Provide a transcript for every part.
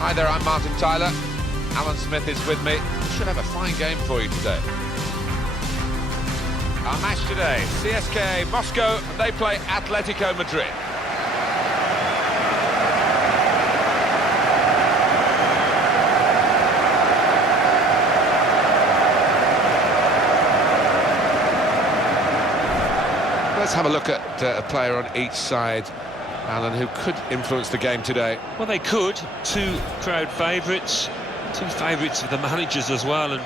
Hi there, I'm Martin Tyler. Alan Smith is with me. We should have a fine game for you today. Our match today, CSKA Moscow, and they play Atletico Madrid. Let's have a look at a player on each side, Alan, who could influence the game today. Well, they could. Two crowd favourites, two favourites of the managers as well, and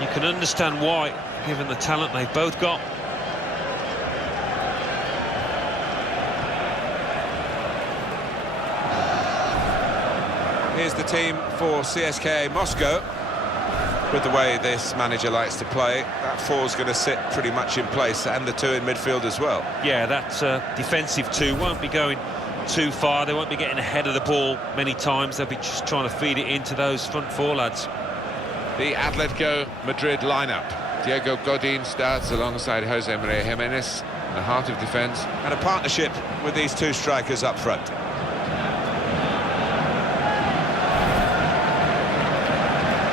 you can understand why, given the talent they've both got. Here's the team for CSKA Moscow. With the way this manager likes to play, that four's going to sit pretty much in place, and the two in midfield as well. Yeah, that defensive two won't be going too far. They won't be getting ahead of the ball many times. They'll be just trying to feed it into those front four lads. The Atletico Madrid lineup. Diego Godin starts alongside Jose Maria Jimenez in the heart of defence. And a partnership with these two strikers up front.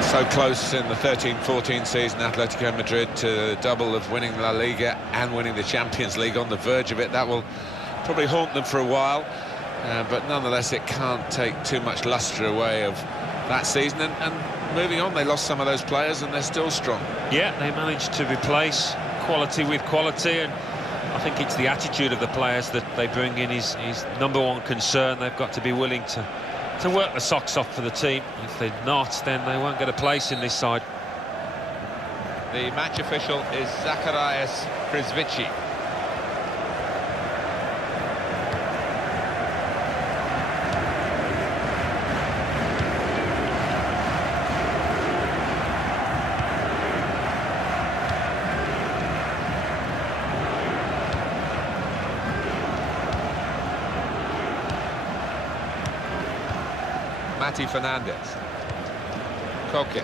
So close in the 13-14 season, Atletico Madrid, to the double of winning La Liga and winning the Champions League, on the verge of it. That will probably haunt them for a while, but nonetheless it can't take too much lustre away of that season. And moving on, they lost some of those players and they're still strong. Yeah, they managed to replace quality with quality, and I think it's the attitude of the players that they bring in is number one concern. They've got to be willing to work the socks off for the team. If they're not, then they won't get a place in this side. The match official is Zacharias Krizvici. Mati Fernandez. Koke.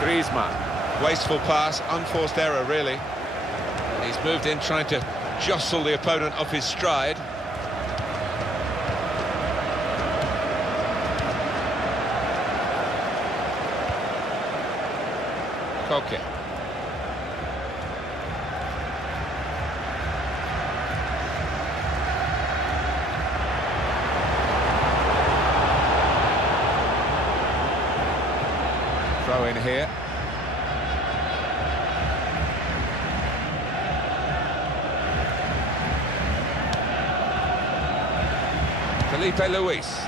Griezmann. Wasteful pass, unforced error really. He's moved in trying to jostle the opponent off his stride. Koke. Throw in here. Felipe Luis.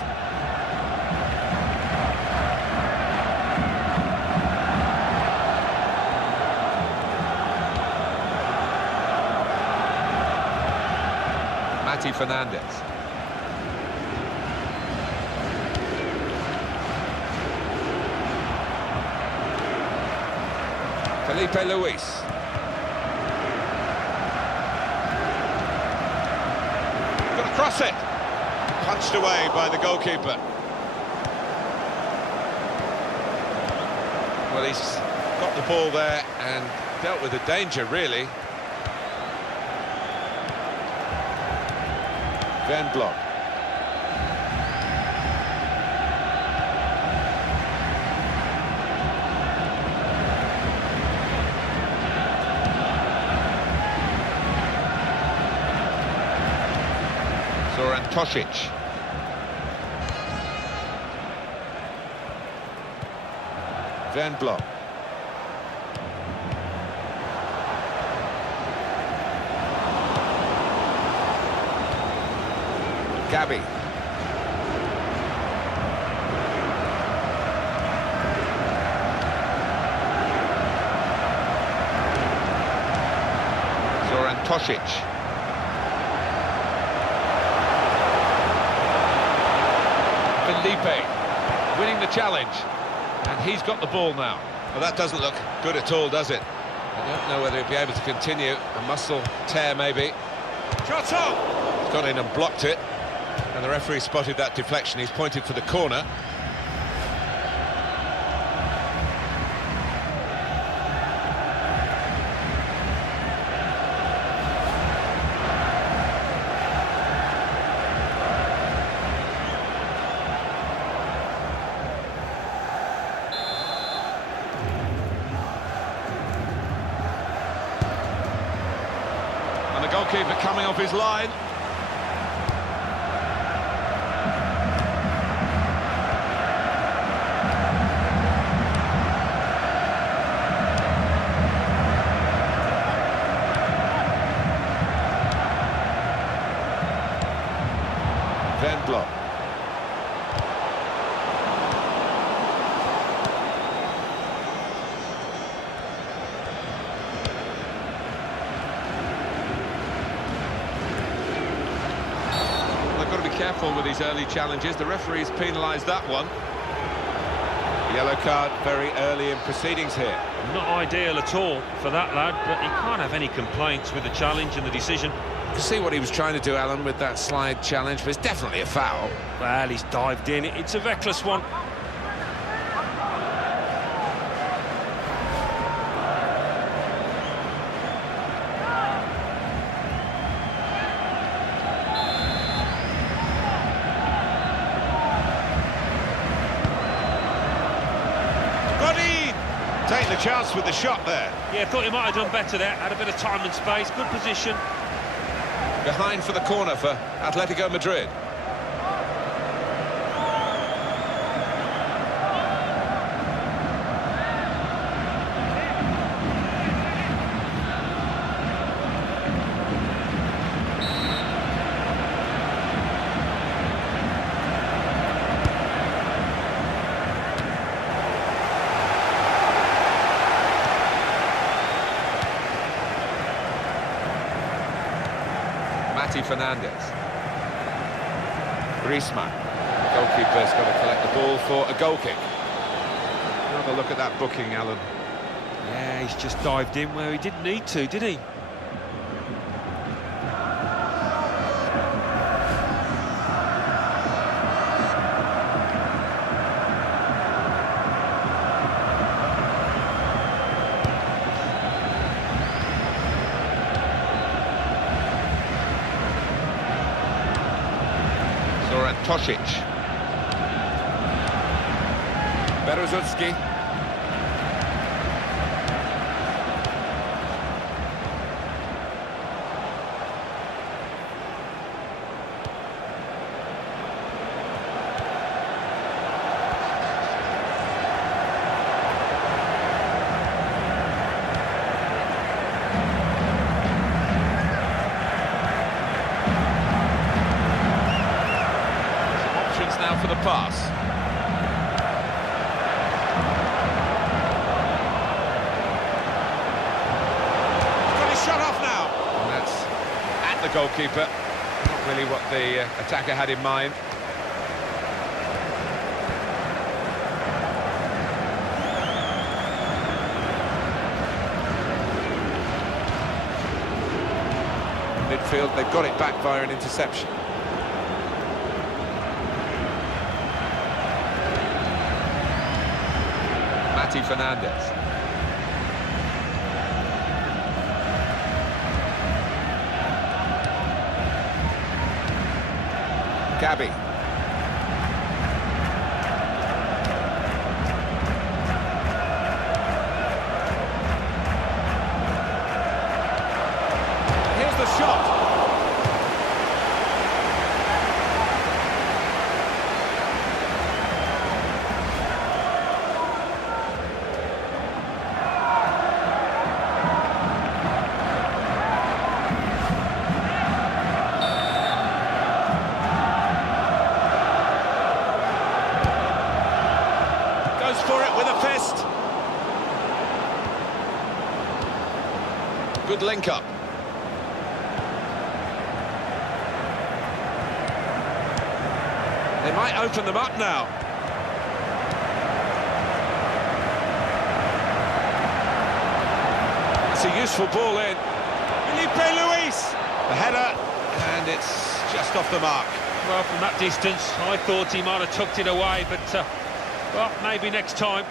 Mati Fernandez. Felipe Luis. Got to cross it. Punched away by the goalkeeper. Well, he's got the ball there and dealt with the danger, really. Van Blok. Zoran Tosic. Van Blok. Gabi. Zoran Tosic. Felipe winning the challenge, and he's got the ball now. Well, that doesn't look good at all, does it? I don't know whether he'll be able to continue. A muscle tear, maybe. Shot on! He's gone in and blocked it, and the referee spotted that deflection. He's pointed for the corner. And the goalkeeper coming off his line. Vendler. They've got to be careful with these early challenges. The referee's penalised that one. Yellow card very early in proceedings here. Not ideal at all for that lad, but he can't have any complaints with the challenge and the decision. You can see what he was trying to do, Alan, with that slide challenge, but it's definitely a foul. Well, he's dived in. It's a reckless one. Taking the chance with the shot there. Yeah, thought he might have done better there. Had a bit of time and space, good position. Behind for the corner for Atletico Madrid. Fernandez. Griezmann. Goalkeeper's got to collect the ball for a goal kick. Have a look at that booking, Alan. Yeah, he's just dived in where he didn't need to, did he? Tosic. Berezutski. For the pass. Got his shot off now. And that's at the goalkeeper. Not really what the attacker had in mind. Midfield, they've got it back via an interception. Fernandez. Gabby. Here's the shot. For it with a fist. Good link up. They might open them up now. It's a useful ball in. Felipe Luis. The header, and it's just off the mark. Well, from that distance, I thought he might have tucked it away, but well, maybe next time.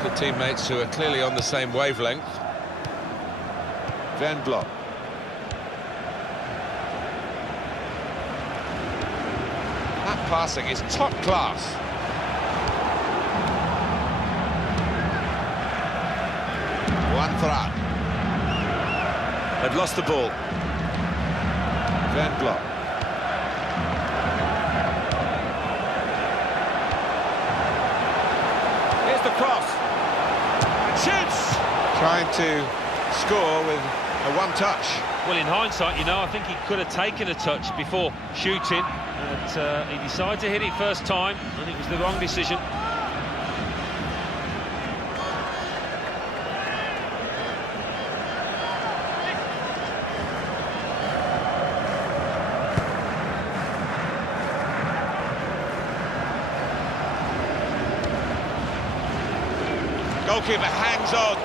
couple of teammates who are clearly on the same wavelength. Van Blok. That passing is top class. One for out. They've lost the ball. Van Blok. Here's the cross. And shoots! Trying to score with a one-touch. Well, in hindsight, you know, I think he could have taken a touch before shooting, but he decided to hit it first time, and it was the wrong decision. Goalkeeper hangs on.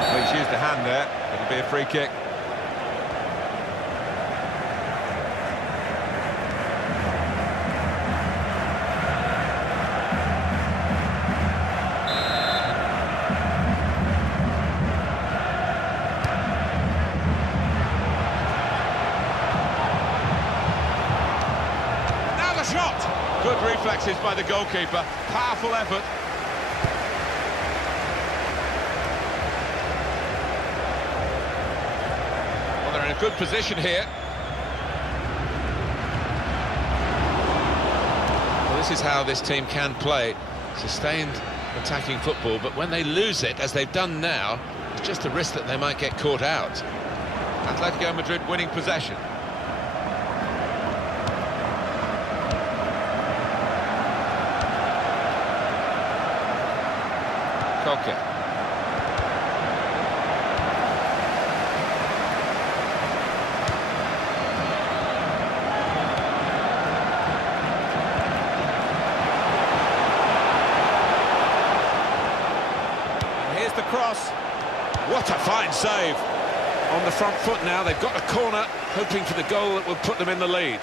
Well, he's used a hand there. It'll be a free kick. Good reflexes by the goalkeeper. Powerful effort. Well, they're in a good position here. Well, this is how this team can play. Sustained attacking football, but when they lose it, as they've done now, it's just a risk that they might get caught out. Atletico Madrid winning possession. Okay. And here's the cross. What a fine save. On the front foot now, they've got a corner, hoping for the goal that will put them in the lead.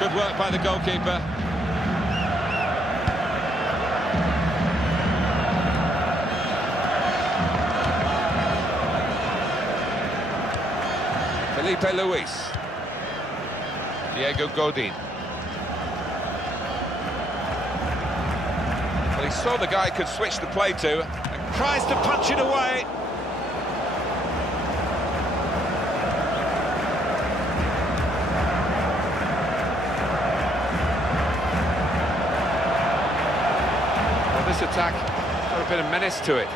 Good work by the goalkeeper. Felipe Luis. Diego Godin. Well, he saw the guy could switch the play to and tries to punch it away. This attack got a bit of menace to it.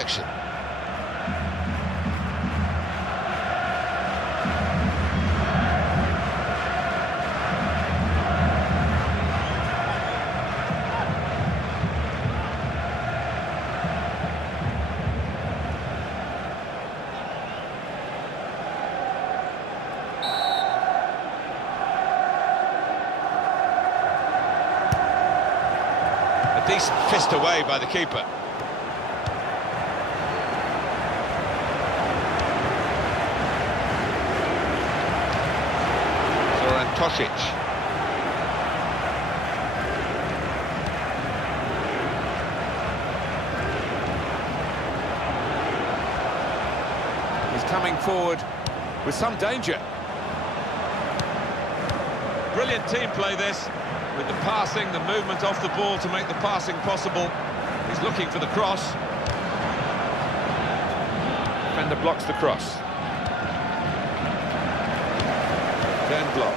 Action. Decent fist away by the keeper. Zoran Tosic. He's coming forward with some danger. Brilliant team play this. With the passing, the movement off the ball to make the passing possible. He's looking for the cross. Defender blocks the cross. Van Blok.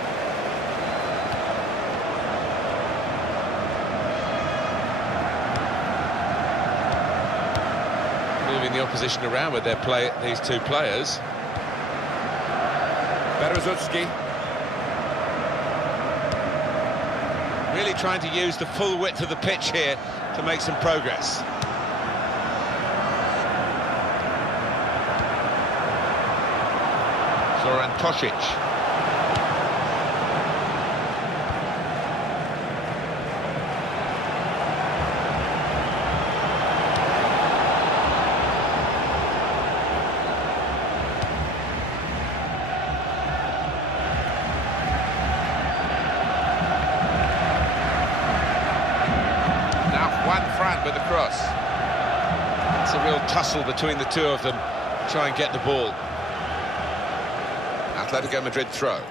Moving the opposition around with their play, these two players. Berezutski. Really trying to use the full width of the pitch here to make some progress. Zoran Tosic. With the cross. It's a real tussle between the two of them to try and get the ball. Atletico Madrid throw.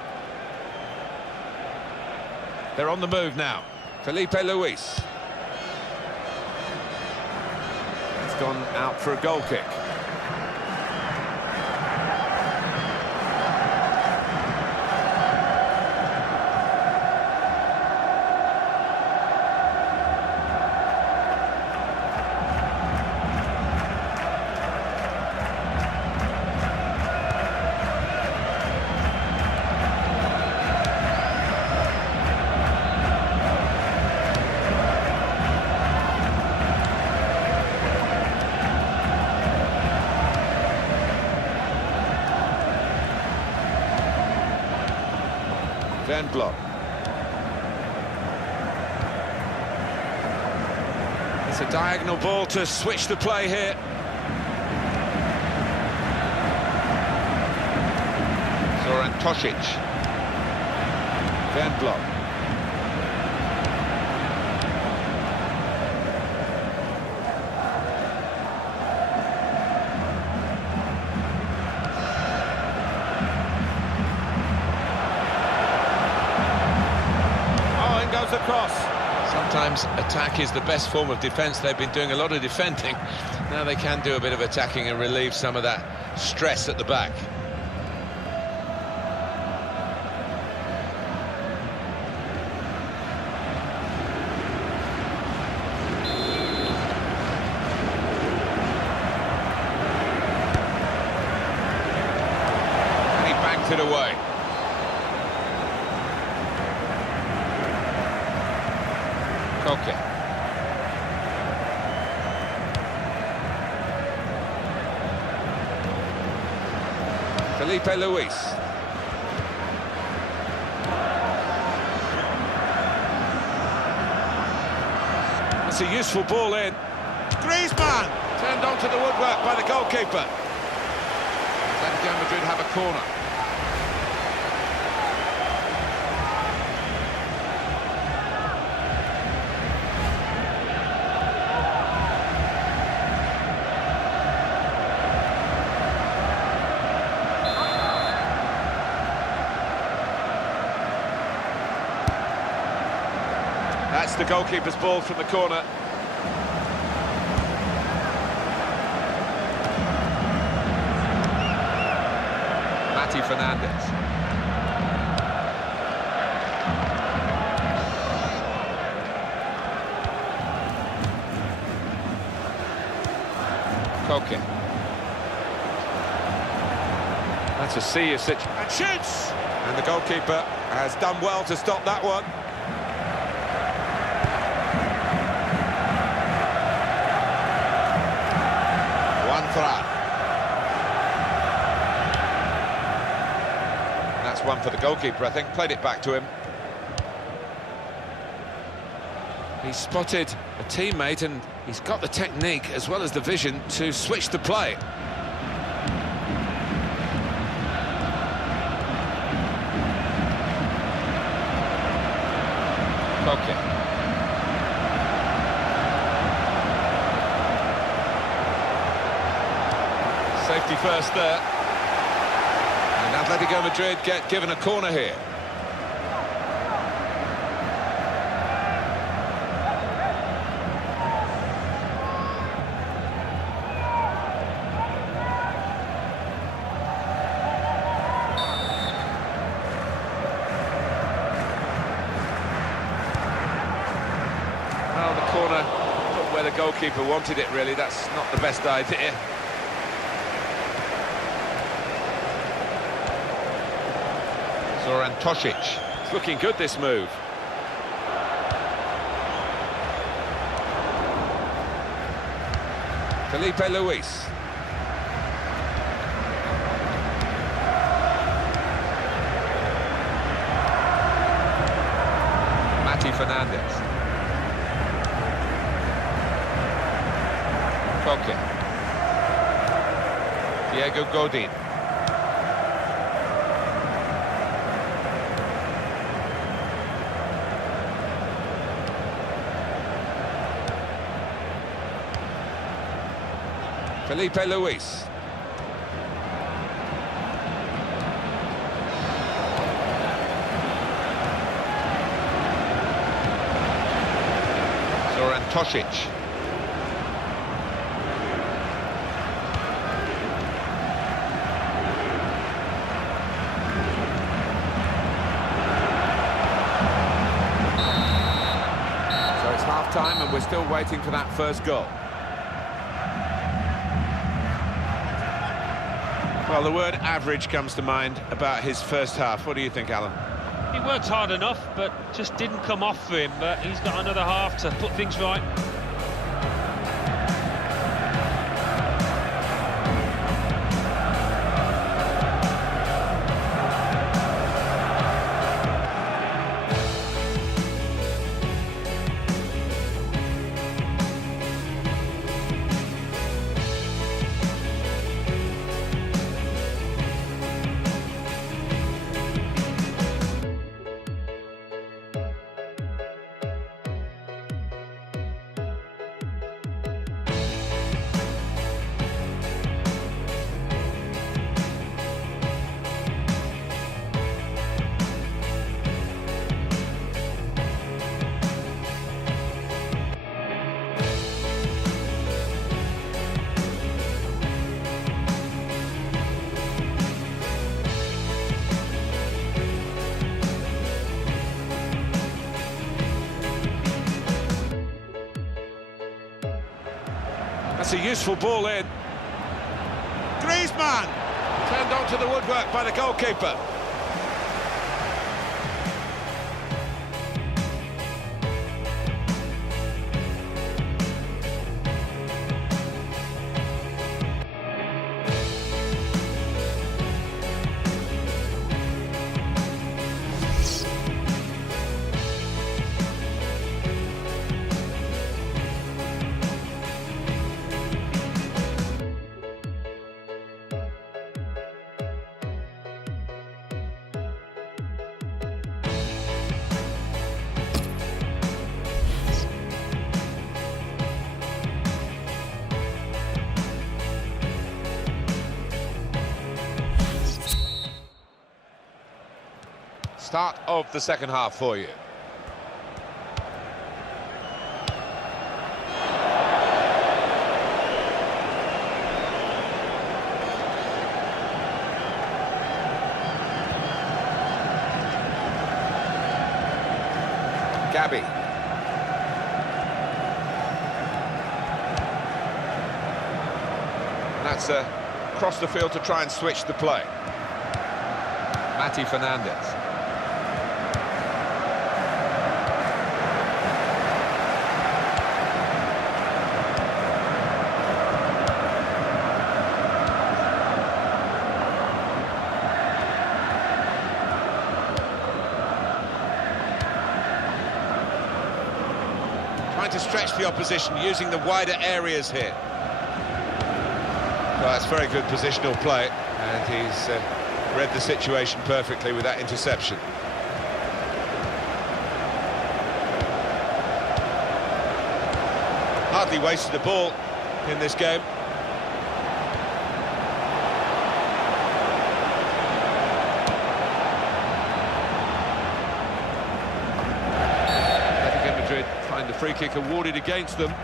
They're on the move now. Felipe Luis. It's gone out for a goal kick. Block. It's a diagonal ball to switch the play here. Zoran Tosic. Van Block. Across. Sometimes attack is the best form of defence. They've been doing a lot of defending. Now they can do a bit of attacking and relieve some of that stress at the back. And he banked it away. Okay. Felipe Luis. That's a useful ball in. Griezmann turned onto the woodwork by the goalkeeper. Atletico Madrid have a corner. That's the goalkeeper's ball from the corner. Mati Fernandez. Koke. That's a serious situation. And shoots! And the goalkeeper has done well to stop that one. That's one for the goalkeeper, I think. Played it back to him. He spotted a teammate and he's got the technique as well as the vision to switch the play. Okay. Safety first there. And Atletico Madrid get given a corner here. Well, the corner put where the goalkeeper wanted it, really. That's not the best idea. Zoran Tosic. It's looking good, this move. Felipe Luis. Mati Fernandez. Koke. Diego Godin. Felipe Luis. Zoran Tosic. So it's half-time and we're still waiting for that first goal. Well, the word average comes to mind about his first half. What do you think, Alan? He worked hard enough, but just didn't come off for him. But he's got another half to put things right. That's a useful ball in. Griezmann! Turned onto the woodwork by the goalkeeper. Start of the second half for you. Gabby. That's across the field to try and switch the play. Mati Fernandez. Trying to stretch the opposition using the wider areas here. Well, that's very good positional play, and he's read the situation perfectly with that interception. Hardly wasted a ball in this game. Atletico Madrid find the free kick awarded against them.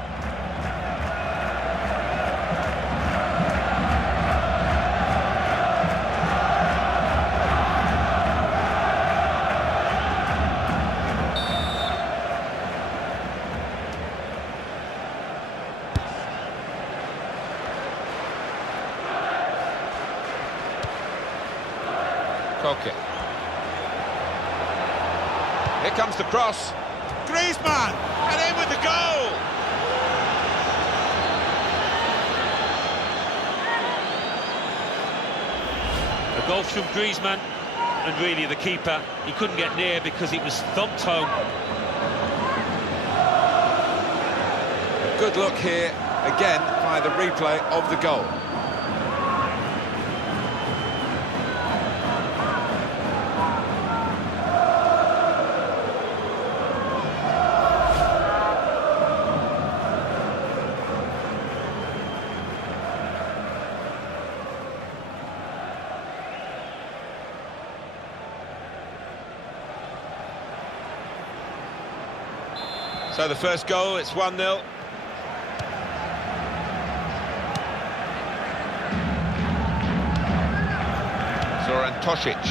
Koke. Here comes the cross. Griezmann, and in with the goal! A goal from Griezmann, and really the keeper, he couldn't get near because it was thumped home. Good look here, again, by the replay of the goal. So the first goal, it's 1-0. Zoran Tosic.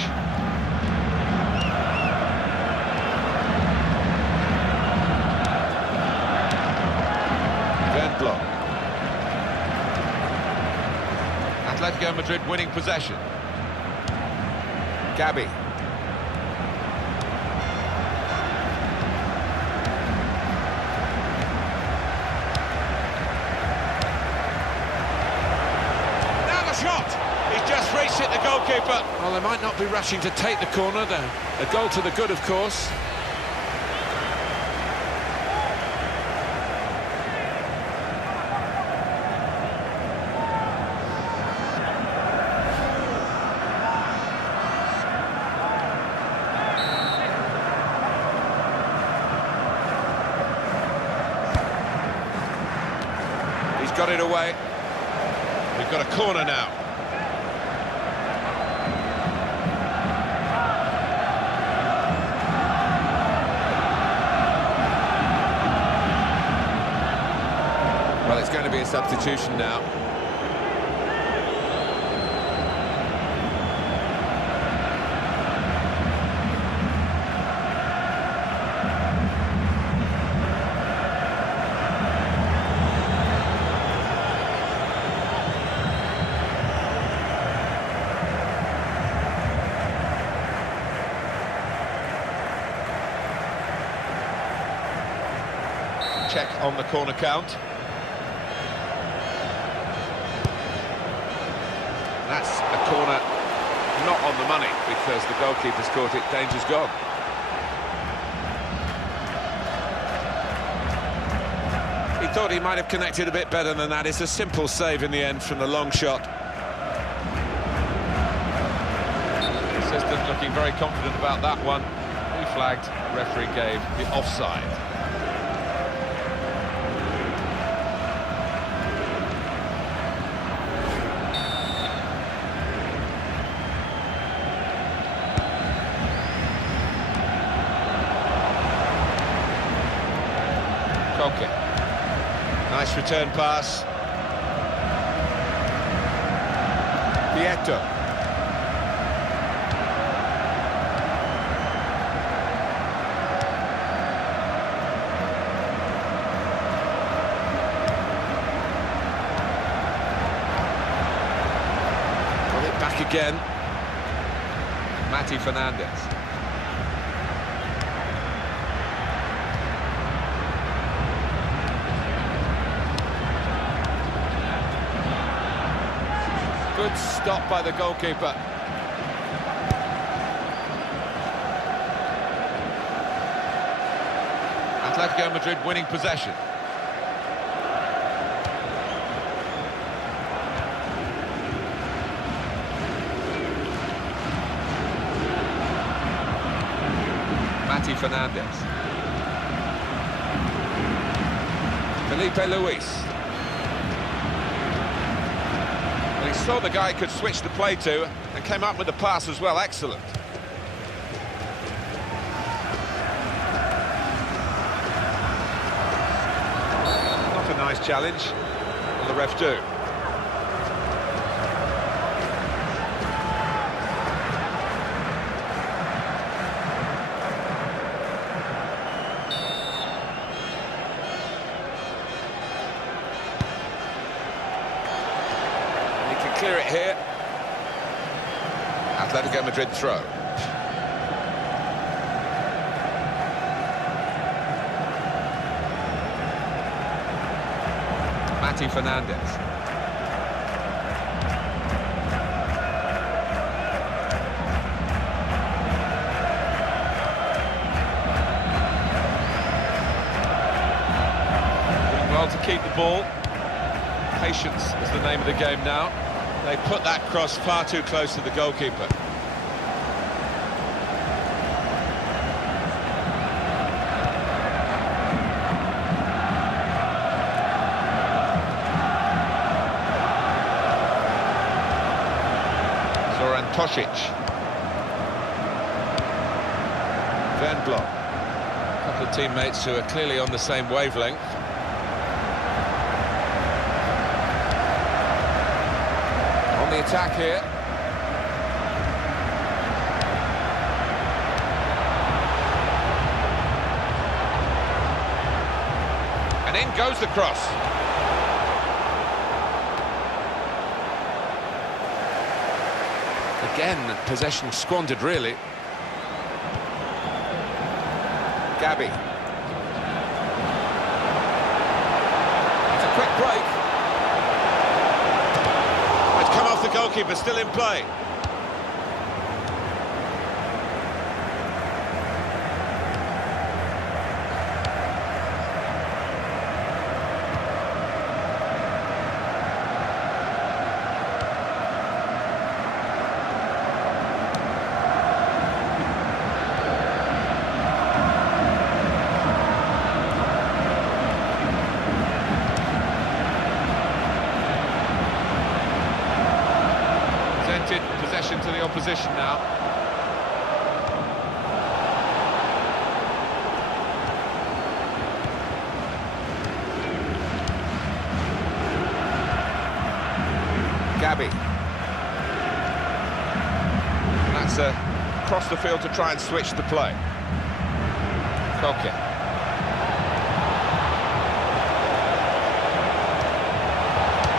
Block. Atletico Madrid winning possession. Gabi. Now the shot! He's just reached it, the goalkeeper. Well, they might not be rushing to take the corner, though. A goal to the good, of course. Got it away. We've got a corner now. Well, it's going to be a substitution now. Check on the corner count. That's a corner not on the money because the goalkeeper's caught it, danger's gone. He thought he might have connected a bit better than that. It's a simple save in the end from the long shot. The assistant looking very confident about that one. He flagged, the referee gave the offside. Okay. Nice return pass. Pietro. Got it back again. Mati Fernandez. Good stop by the goalkeeper. Atletico Madrid winning possession. Mati Fernandez. Felipe Luis. He saw the guy could switch the play to and came up with the pass as well. Excellent. Not a nice challenge. Will the ref do? Clear it here. Atletico Madrid throw. Mati Fernandez. Doing well to keep the ball. Patience is the name of the game now. They put that cross far too close to the goalkeeper. Tosic. Venblok. A couple of teammates who are clearly on the same wavelength. On the attack here. And in goes the cross. Again, possession squandered, really. Gabi. It's a quick break. It's come off the goalkeeper, still in play. Possession to the opposition now. Gabi. That's across the field to try and switch the play. Koke.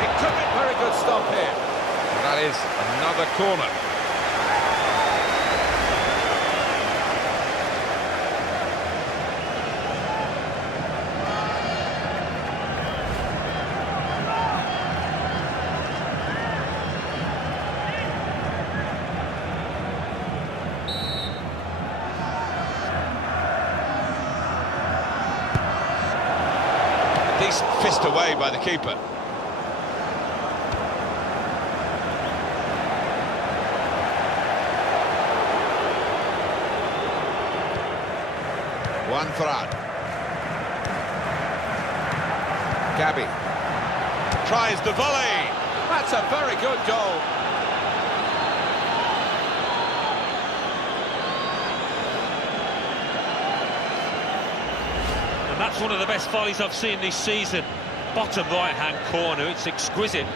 It could be very good stop here. That is another corner. Decent fist away by the keeper. One Farad. Gabi tries the volley. That's a very good goal. And that's one of the best volleys I've seen this season. Bottom right-hand corner, it's exquisite.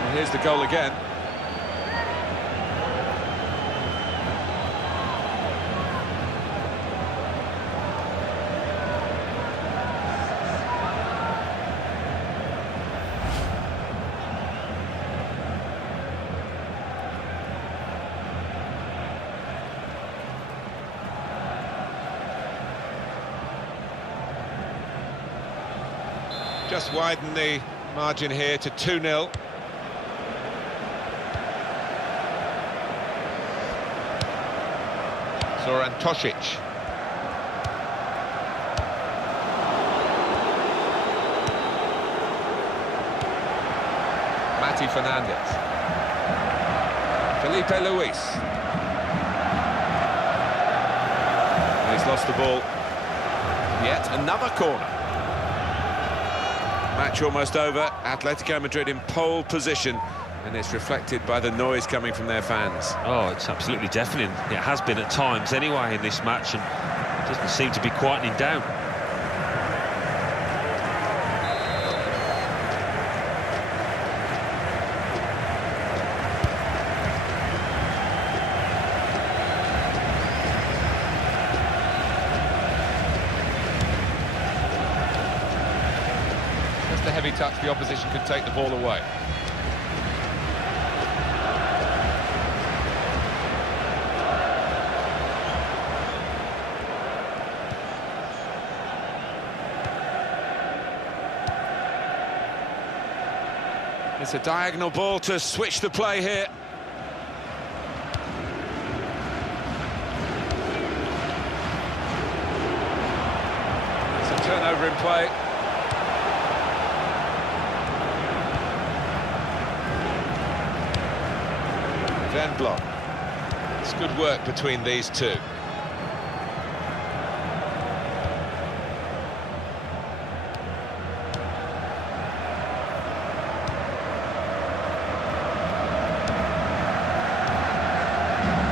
And here's the goal again. Just widen the margin here to 2-0. Zoran Tosic. Mati Fernandez. Felipe Luis. And he's lost the ball. Yet another corner. Match almost over. Atletico Madrid in pole position, and it's reflected by the noise coming from their fans. Oh, it's absolutely deafening. It has been at times anyway in this match, and it doesn't seem to be quietening down. A heavy touch, the opposition could take the ball away. It's a diagonal ball to switch the play here. It's a turnover in play. Van Block. It's good work between these two.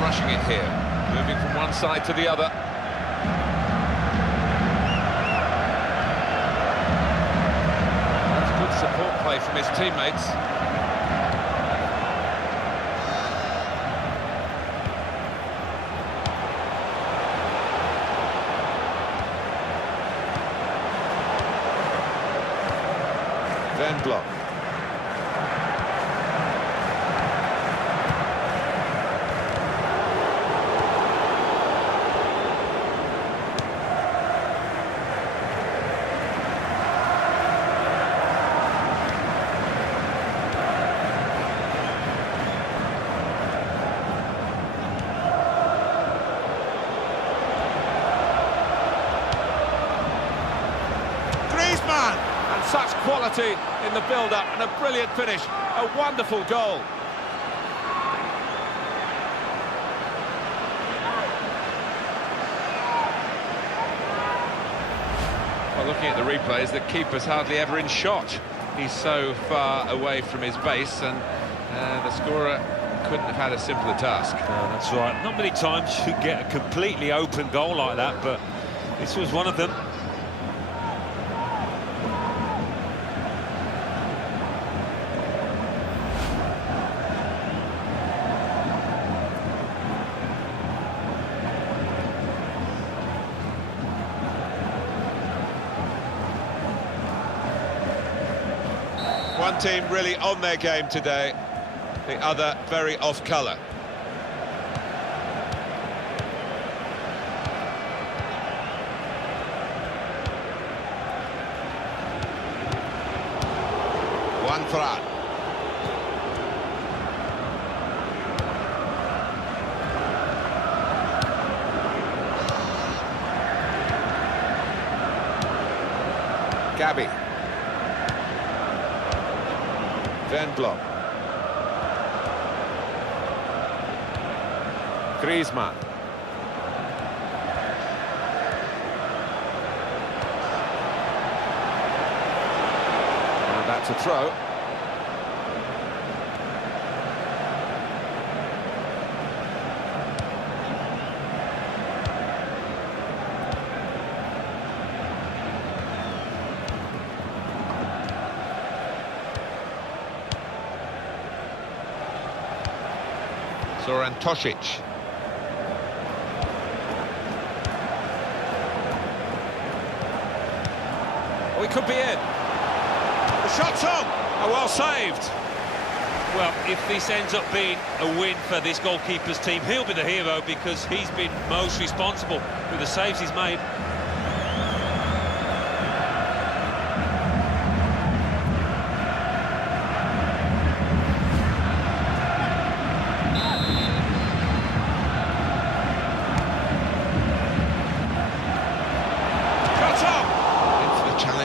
Rushing it here, moving from one side to the other. That's good support play from his teammates. Van Block. And such quality in the build-up and a brilliant finish, a wonderful goal. Well, looking at the replays, the keeper's hardly ever in shot. He's so far away from his base, and the scorer couldn't have had a simpler task. No, that's right. Not many times you get a completely open goal like that, but this was one of them. One team really on their game today, the other very off colour. One for out. Gabby. Van Block. Griezmann. And that's a throw. Zoran Tosic. Oh, he could be in. The shot's on. Oh, well saved. Well, if this ends up being a win for this goalkeeper's team, he'll be the hero because he's been most responsible with the saves he's made.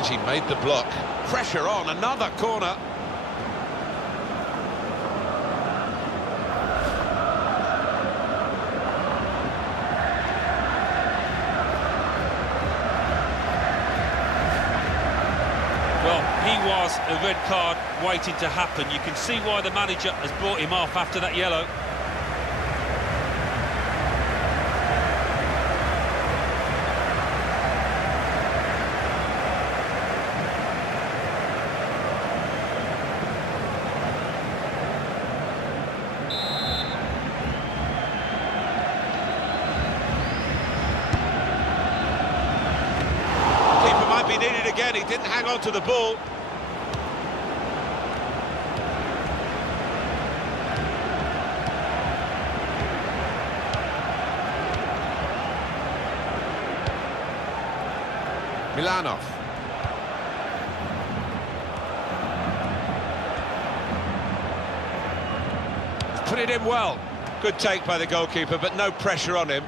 He made the block. Pressure on, another corner. Well, he was a red card waiting to happen. You can see why the manager has brought him off after that yellow. He needed again, he didn't hang on to the ball. Milanov. put it in well. Good take by the goalkeeper, but no pressure on him.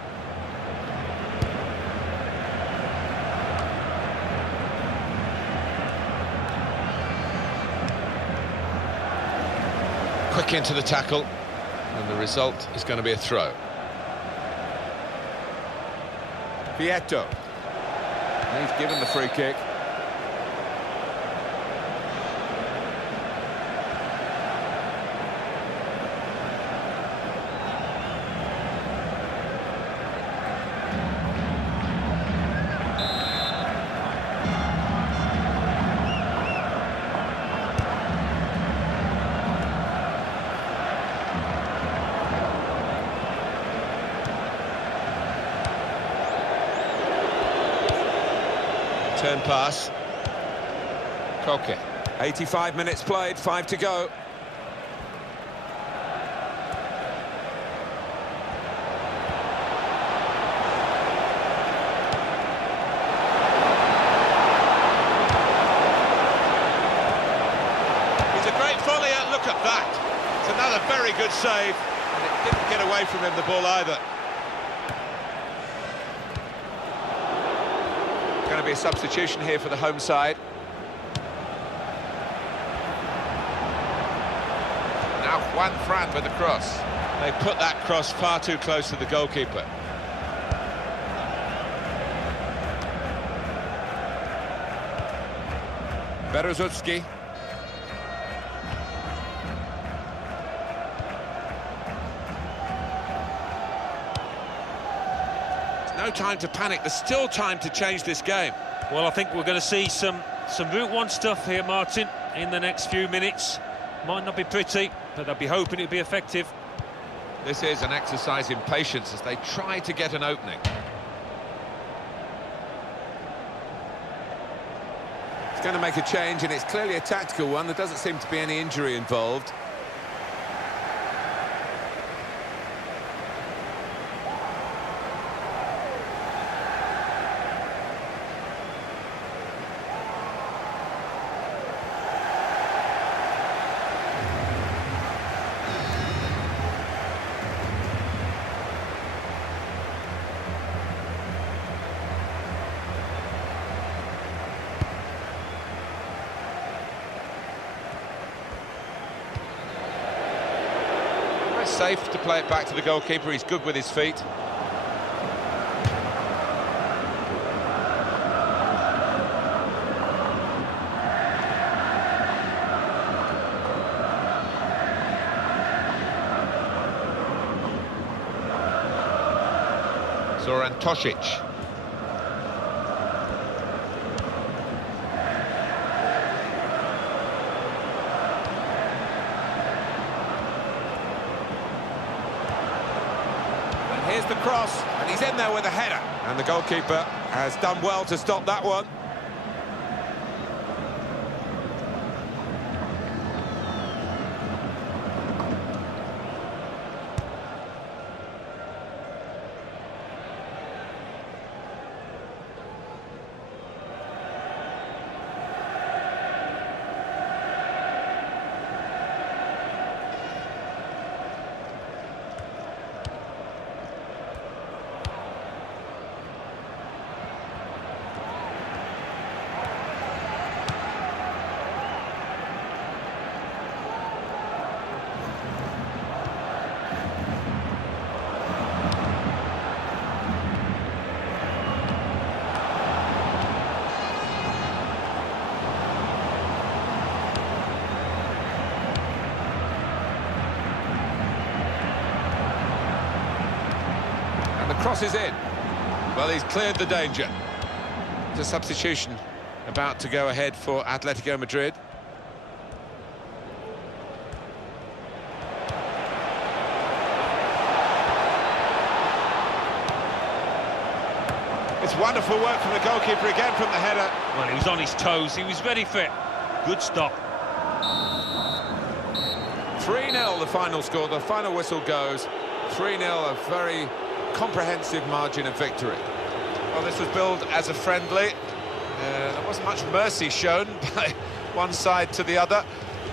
Quick into the tackle, and the result is going to be a throw. Vieto. He's given the free kick. Turn pass. Koke. 85 minutes played, 5 to go. He's a great volleyer, look at that. It's another very good save, and it didn't get away from him, the ball either. Going to be a substitution here for the home side. Now Juan Fran with the cross. They put that cross far too close to the goalkeeper. Berezutski. No time to panic, there's still time to change this game. Well, I think we're going to see some Route 1 stuff here, Martin, in the next few minutes. Might not be pretty, but they'll be hoping it'll be effective. This is an exercise in patience as they try to get an opening. It's going to make a change, and it's clearly a tactical one. There doesn't seem to be any injury involved. Safe to play it back to the goalkeeper. He's good with his feet. Zoran Tosic. Here's the cross, and he's in there with a header. And the goalkeeper has done well to stop that one. Cross is in. Well, he's cleared the danger. There's a substitution about to go ahead for Atletico Madrid. It's wonderful work from the goalkeeper again from the header. Well, he was on his toes, he was ready for it. Good stop. 3-0 the final score, the final whistle goes. 3-0, a very comprehensive margin of victory. Well, this was billed as a friendly. There wasn't much mercy shown by one side to the other.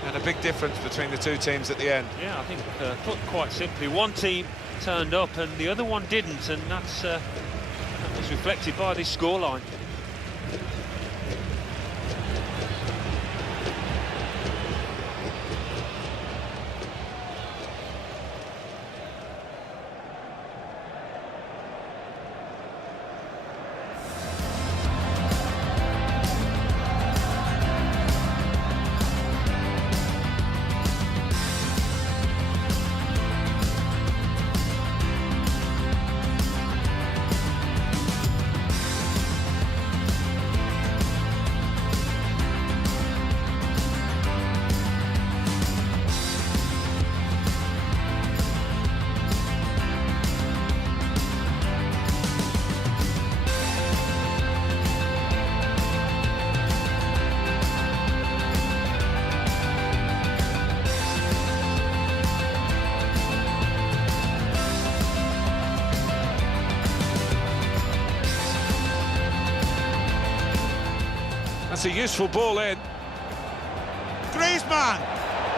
And a big difference between the two teams at the end. Yeah, I think, put quite simply, one team turned up and the other one didn't, and that was reflected by this scoreline. That's a useful ball in. Griezmann!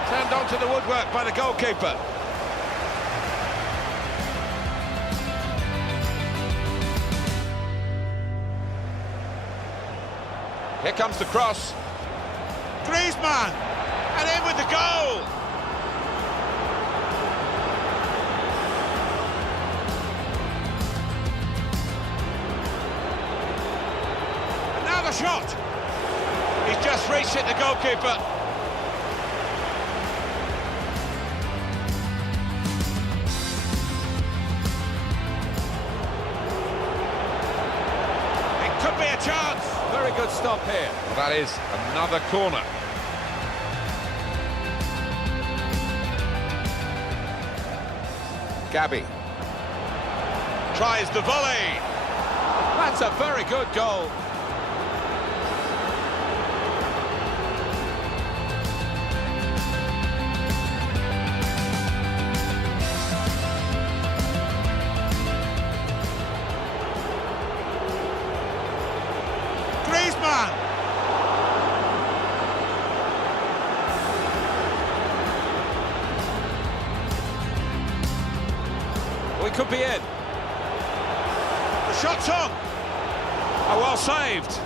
Turned onto the woodwork by the goalkeeper. Here comes the cross. Griezmann! And in with the goal! And now the shot! He's just reached it, the goalkeeper. It could be a chance. Very good stop here. Well, that is another corner. Gabby tries the volley. That's a very good goal. Griezmann! We could be in. The shot's on. Oh, well saved.